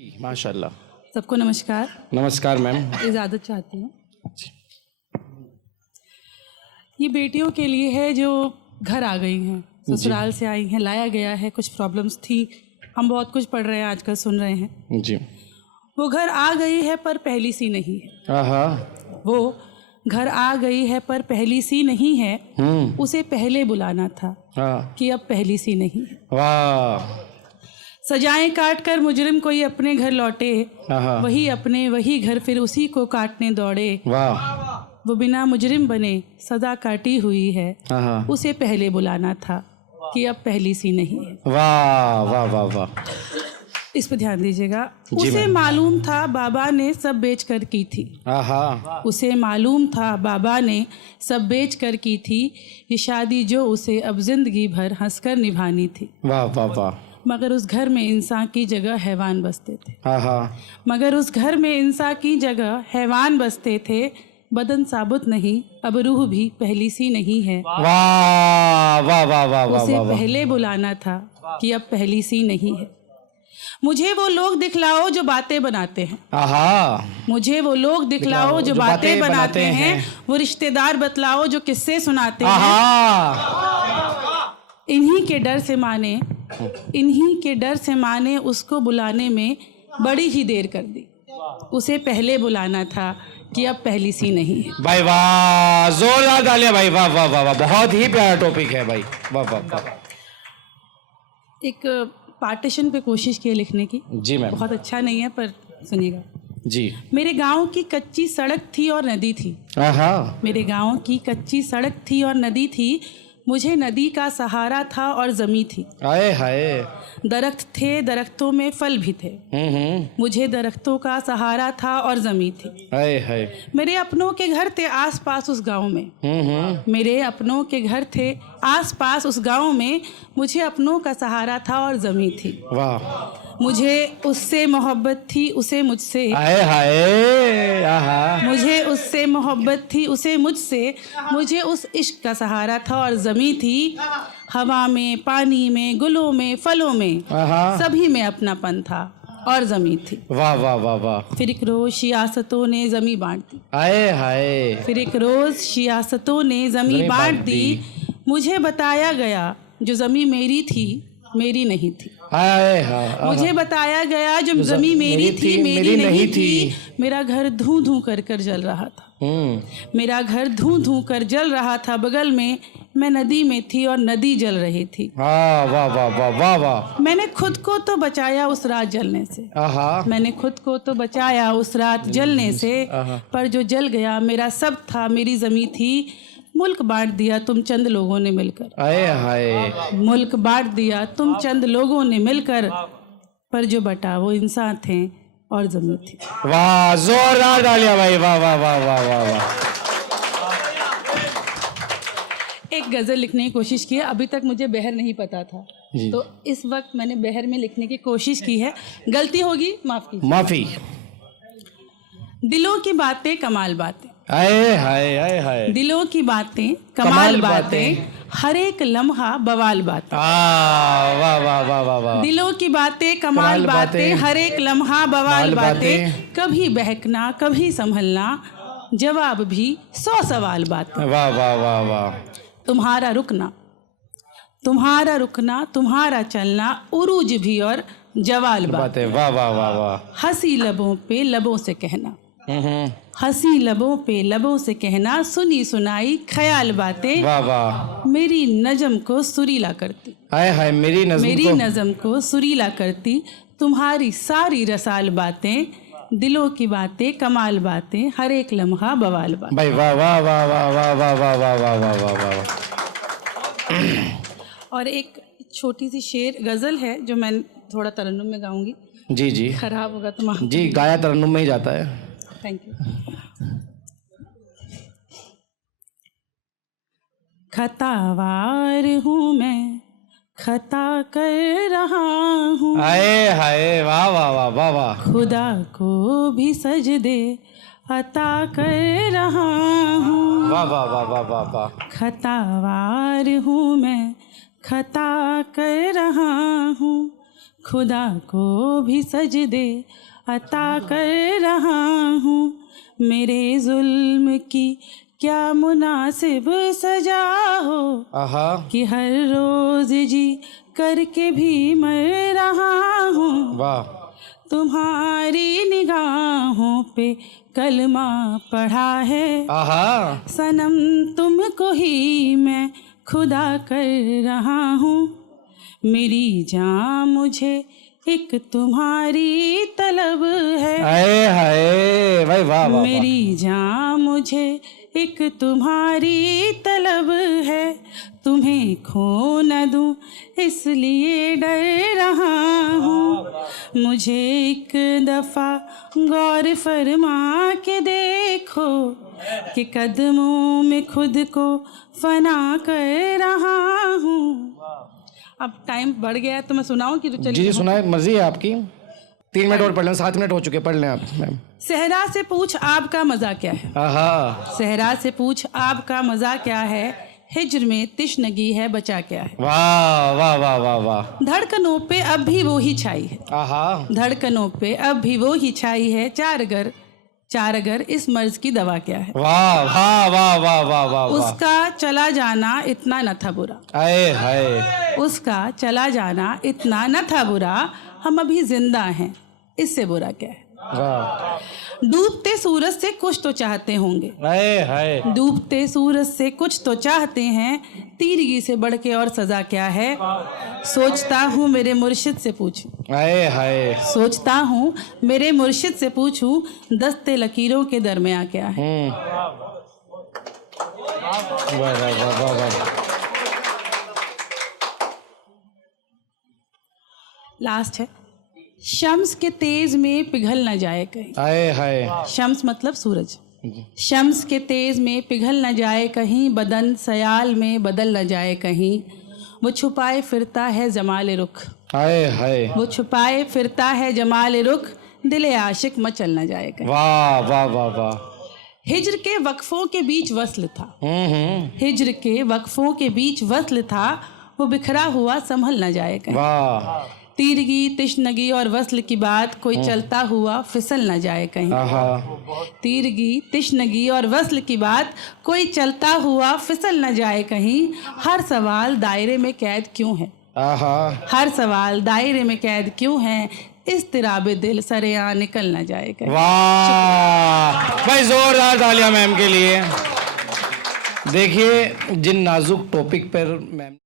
माशाल्लाह। सबको नमस्कार। नमस्कार मैम। इजाज़त चाहती हूँ। ये बेटियों के लिए है जो घर आ गई हैं, ससुराल से आई हैं, लाया गया है, कुछ प्रॉब्लम्स थी, हम बहुत कुछ पढ़ रहे हैं आजकल, सुन रहे हैं जी। वो घर आ गई है पर पहली सी नहीं है। आहा। वो घर आ गई है पर पहली सी नहीं है, उसे पहले बुलाना था कि अब पहली सी नहीं है। वाह। सजाएं काट कर मुजरिम कोई अपने घर लौटे, वही अपने वही घर फिर उसी को काटने दौड़े। वाह। वो बिना मुजरिम बने सदा काटी हुई है, उसे पहले बुलाना था कि अब पहली सी नहीं है। वाह वाह वाह वाह। इस पर ध्यान दीजिएगा। उसे मालूम था बाबा ने सब बेच कर की थी। उसे मालूम था बाबा ने सब बेच कर की थी, ये शादी जो उसे अब जिंदगी भर हंसकर निभानी थी। वाह वाह वाह। मगर उस घर में इंसान की जगह हैवान बसते थे। मगर उस घर में इंसान की जगह हैवान बसते थे। बदन साबुत नहीं, अब रूह भी पहली सी नहीं है। वाह वाह वाह वाह। उसे पहले बुलाना था कि अब पहली सी नहीं है। मुझे वो लोग दिखलाओ जो बातें बनाते हैं। मुझे वो लोग दिखलाओ जो बातें बनाते हैं। वो रिश्तेदार बतलाओ जो किस्से सुनाते हैं। इन्हीं के डर से माने उसको बुलाने में बड़ी ही देर कर दी। उसे पहले बुलाना था कि अब पहली सी नहीं है। भाई वाह, जोरदार तालियां भाई। वाह वाह वाह वाह, बहुत ही प्यारा टॉपिक है भाई। वाह वाह वाह। एक पार्टीशन पे कोशिश की लिखने की। जी मैम। बहुत अच्छा नहीं है पर सुनिएगा। जी। मेरे गांव की कच्ची सड़क थी और नदी थी। मेरे गांव की कच्ची सड़क थी और नदी थी, मुझे नदी का सहारा था और जमी थी। आए हाय। दरख्त थे, दरख्तों में फल भी थे, मुझे दरख्तों का सहारा था और जमी थी। आए हाय। मेरे अपनों के घर थे आस पास उस गांव में। मेरे अपनों के घर थे आस पास उस गांव में, मुझे अपनों का सहारा था और जमी थी। वाह। मुझे उससे मोहब्बत थी, उसे मुझसे। आए हाय। मुझे उससे मोहब्बत थी, उसे मुझसे। मुझे उस इश्क का सहारा था और जमी थी। हवा में, पानी में, गुलों में, फलों में, सभी में अपनापन था और जमी थी। वाह वाह वाह वाह। फिर एक रोज सियासतों ने जमी बांट दी। आए हाय। फिर एक रोज सियासतों ने जमी बांट दी। मुझे बताया गया जो जमी मेरी थी, मेरी नहीं थी। मुझे बताया गया जो जमी मेरी थी, मेरी नहीं थी। मेरा घर धूं धूं कर कर जल रहा था। मेरा घर धूं धूं कर जल रहा था। बगल में मैं नदी में थी और नदी जल रही थी। वाह वाह वाह वाह वाह। मैंने खुद को तो बचाया उस रात जलने से। मैंने खुद को तो बचाया उस रात जलने से, पर जो जल गया मेरा सब था, मेरी जमी थी। मुल्क बांट दिया तुम चंद लोगों ने मिलकर। आए हाय। मुल्क बांट दिया तुम चंद लोगों ने मिलकर, पर जो बटा वो इंसान थे और जमीन थी। वाह, जोरदार तालियां भाई। वाह वाह वाह वाह वाह वाह। एक गजल लिखने की कोशिश की है, अभी तक मुझे बहर नहीं पता था, तो इस वक्त मैंने बहर में लिखने की कोशिश की है। गलती होगी माफ कीजिए। माफी। दिलों की बातें कमाल बातें। आए हाय आए हाय। दिलों की बातें कमाल बातें, हर एक लम्हा बवाल बातें। वाह वाह वाह वाह वाह। दिलों की बातें कमाल बातें, हर एक लम्हा बवाल बातें। कभी बहकना कभी संभलना, जवाब भी 100 सवाल बातें। वाह वाह वाह वाह। तुम्हारा रुकना तुम्हारा चलना, उरूज भी और जवाल बातें। वाह वाह वाह वाह। हंसी लबों पे लबों से कहना, हंसी लबों पे लबों से कहना, सुनी सुनाई ख्याल बातें। वाह वाह। मेरी नज़म को सुरीला करती। हाय हाय। मेरी नज़म को सुरीला करती, तुम्हारी सारी रसाल बातें। दिलों की बातें कमाल बातें, हर एक लम्हा बवाल बातें। भाई वाह वाह वाह वाह वाह वाह वाह वाह वाह वाह वाह वाह। और एक छोटी सी शेर गज़ल है जो मैं थोड़ा तरन्नुम में गाऊंगी। जी जी। खराब होगा तो माफ। जी, गाया तरन्नुम में ही जाता है। Thank you. खतावार हूँ मैं, खता कर रहा हूँ। आए हाय। वाह वाह वाह वाह वाह। खुदा को भी सजदे अता कर रहा हूँ। वाह वाह वाह वाह वाह वाह। खतावार हूँ मैं, खता कर रहा हूँ। खुदा को भी सजदे अता कर रहा हूँ। मेरे जुल्म की क्या मुनासिब सजा हो आहा कि हर रोज जी करके भी मर रहा हूँ। वाह तुम्हारी निगाहों पे कलमा पढ़ा है आहा सनम तुमको ही मैं खुदा कर रहा हूँ। मेरी जान मुझे एक तुम्हारी तलब है। हाय हाय भाई वाह वाह मेरी जान मुझे एक तुम्हारी तलब है। तुम्हें खो न दूं इसलिए डर रहा हूँ। मुझे एक दफ़ा गौर फरमा के देखो कि कदमों में खुद को फना कर रहा हूँ। अब टाइम बढ़ गया है तो मैं सुनाऊं कि तो चलिए। जी सुनाए, मर्जी है आपकी। 3 मिनट और पढ़ लें, 7 मिनट हो चुके, पढ़ लें आप मैम। सहरा से पूछ आपका मज़ा क्या है। आहा सहरा से पूछ आपका मज़ा क्या है, हिज्र में तिश्नगी है बचा क्या है। वाह वाह वाह वाह वाह। धड़कनों पे अब भी वो ही छाई है। आहा धड़कनों पे अब भी वो ही छाई है। चार अगर इस मर्ज की दवा क्या है। वाह वाह वाह वाह वाह वाह। उसका चला जाना इतना न था बुरा। आए हाय। उसका चला जाना इतना न था बुरा, हम अभी जिंदा हैं, इससे बुरा क्या है। वाह डूबते सूरज से कुछ तो चाहते होंगे। आए हाय। डूबते सूरज से कुछ तो चाहते हैं, तीरगी से बढ़ के और सजा क्या है। सोचता हूँ मेरे मुर्शिद से पूछूं। आए हाय। सोचता हूँ मेरे मुर्शिद से पूछूं, दस्ते लकीरों के दरमियाँ क्या है। वाह वाह वाह वाह। लास्ट है। शम्स के तेज में पिघल न जाए कहीं। आए हाय। शम्स मतलब सूरज। शम्स के तेज में पिघल न जाए कहीं, बदन सयाल में बदल न जाए कहीं। वो छुपाए फिरता है जमाल रुख। आए हाय। वो छुपाए फिरता है जमाल रुख, दिले आशिक मचल न जाए कहीं। वाह वाह वाह वाह। हिज्र के वक्फों के बीच वस्ल था। हिज्र के वक्फों के बीच वस्ल था, वो बिखरा हुआ संभल न जाए कहीं। वाह। तीरगी तिश्नगी और वस्ल की बात कोई चलता हुआ फिसल न जाए कहीं। तीरगी तिश्नगी और वस्ल की बात कोई चलता हुआ फिसल न जाए कहीं। हर सवाल दायरे में कैद क्यों है। हर सवाल दायरे में कैद क्यों है, इस तिराबे दिल सरेआं निकल न जाए कहीं। वाह भाई, जोरदार तालियां मैम के लिए। देखिए जिन नाजुक टॉपिक पर मैम